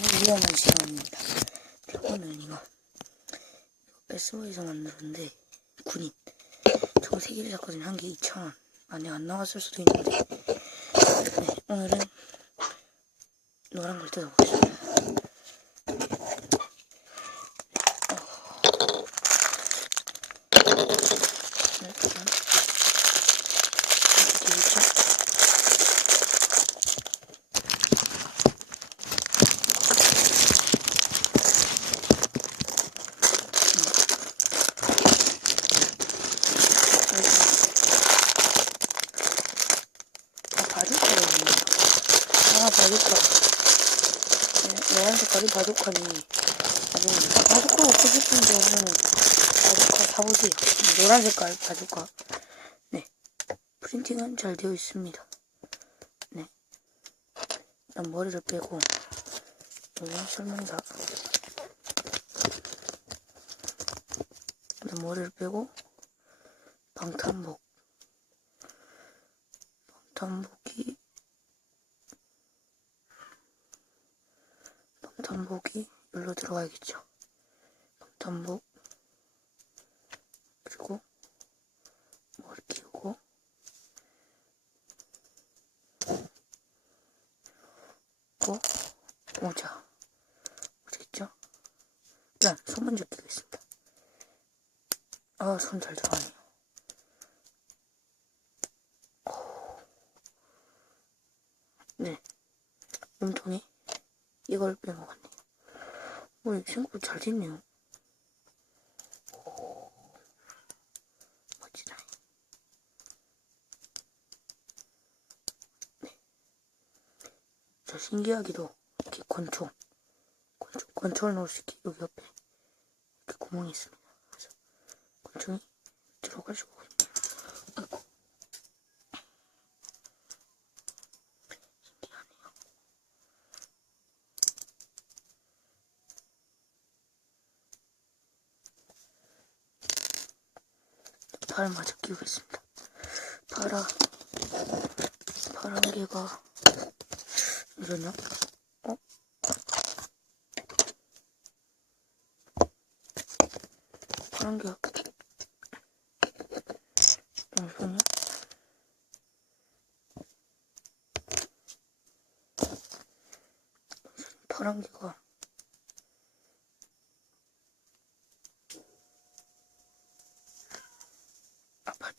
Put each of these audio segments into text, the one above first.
위험한 실험입니다. 이거는 이거 SO에서 만들었는데 군인 총 3개를 샀거든요. 한 개 2,000원. 안에 안 나왔을 수도 있는데 네, 오늘은 노란 걸 뜯어보겠습니다. 일단 이렇게 있죠? 아, 바둑카를 있네. 아, 바둑카. 색깔이 바둑카니. 아주 바둑카 먹고 싶은데, 오늘 바둑카 사보세요. 노란 색깔 바둑카. 네. 프린팅은 잘 되어 있습니다. 네. 일단 머리를 빼고, 이건 설명서. 일단 머리를 빼고, 방탄복. 방탄복 이 방탄복이 여기로 들어가야겠죠. 방탄복 그리고 머리 끼우고 고 모자 모자겠죠? 일단 손 먼저 끼겠습니다. 아 손 잘 들어가네요. 네. 몸통에 이걸 같네요. 오, 이 생각보다 잘 됐네요. 오, 멋지다. 네. 저 신기하게도 이렇게 권총, 권총, 권총을 넣을 수 있게 여기 옆에 이렇게 구멍이 있습니다. 그래서 권총이. 아이고. 신기하네요. 팔 마저 끼우겠습니다. 파라, 파란 개가 이러냐? 어? 파란 개가 잠시만요. 파란 개가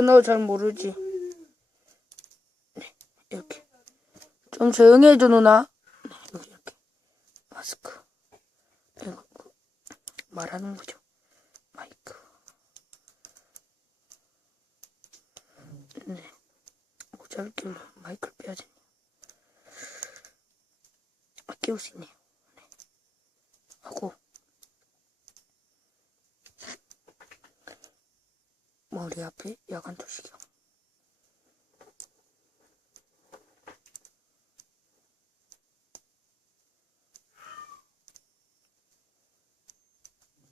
너잘 모르지. 네, 이렇게. 좀 조용히 해줘, 누나. 네, 여기 이렇게. 마스크. 이거, 그, 말하는 거죠. 마이크. 네. 모자를 끼우려 마이크를 빼야지. 아, 끼울 수 있네요. 네. 하고. 머리 앞에 야간 도시경.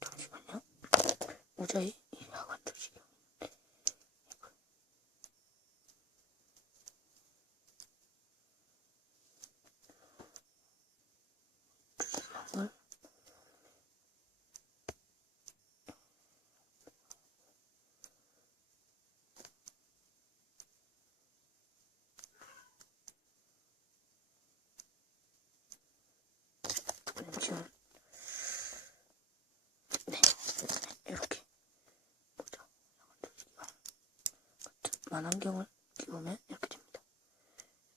잠시만요. 모자에 야간 도시경. 도시경을 지금 네 이렇게 보자 같은 만안경을 끼우면 이렇게 됩니다.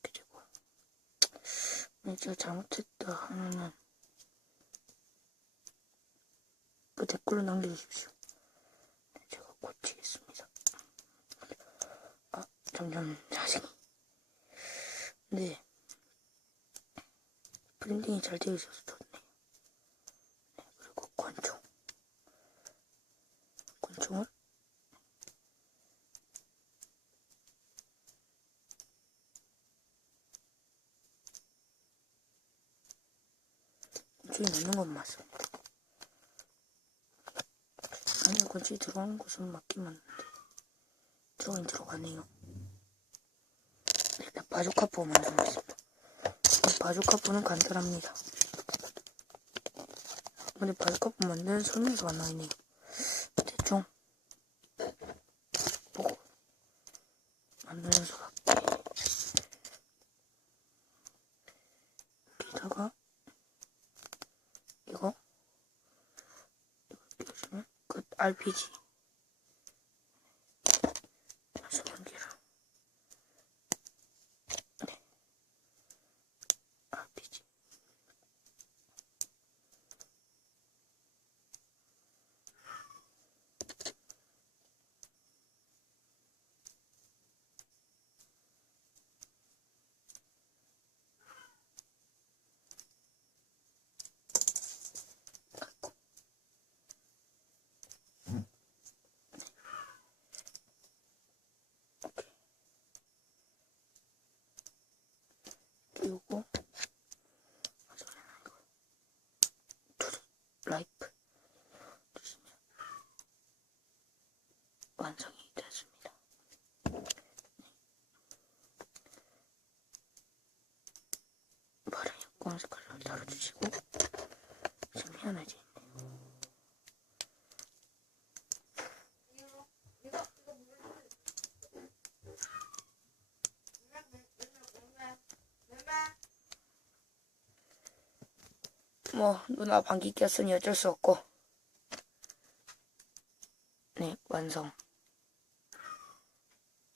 이렇게 되고 만약 제가 잘못했다 하면은 그 댓글로 남겨주십시오. 네, 제가 고치겠습니다. 아 점점 자식이 네 프린팅이 잘 되어 있어서 좋네요. 네, 그리고 권총. 권총을 권총이 넣는 건 맞습니다. 아니, 권총이 들어가는 곳은 맞긴 맞는데. 들어가긴 들어가네요. 일단 바주카포 만들어보겠습니다. 바주카포는 간단합니다. 근데 바주카포 만드는 설명서가 나와있네요. 대충 보고 만드는 여기다가 RPG 검은 색깔을 달아주시고 지금 희한하지? 뭐 누나 방귀 꼈으니 어쩔 수 없고 네 완성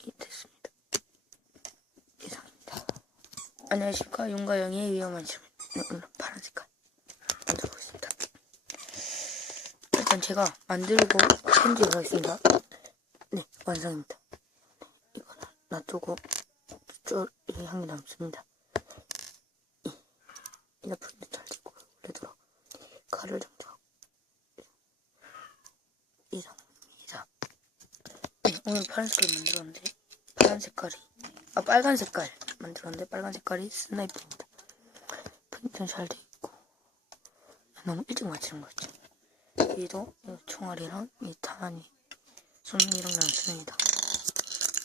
이 됐습니다 이상입니다 안녕하십니까. 용가영의 위험한 질문. 네, 오늘 파란 색깔. 만들어보겠습니다. 일단 제가 만들고 편집하겠습니다. 네 완성입니다. 이거는 놔두고 쫄이 향이 남습니다. 이 나쁜데 잘 되고 원래대로 칼을 정착 이상입니다. 네, 오늘 파란 색깔 만들었는데 파란 색깔이 아 빨간 색깔 만들었는데 빨간 색깔이 스나이퍼입니다. 프린팅 잘돼 있고 너무 일찍 맞추는 거죠. 여기도 이 총알이랑 이 탄이 손이랑 남습니다.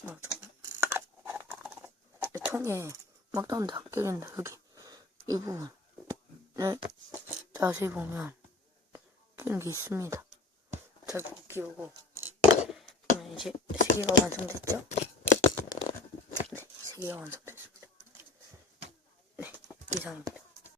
어, 조금. 이 통에 막 나온다 안 깨진다 여기 이 부분 네, 자세히 보면 끼는 게 있습니다. 잘못 끼우고 이제 세 개가 완성됐죠? 네, 세 개가 완성됐습 Perdón.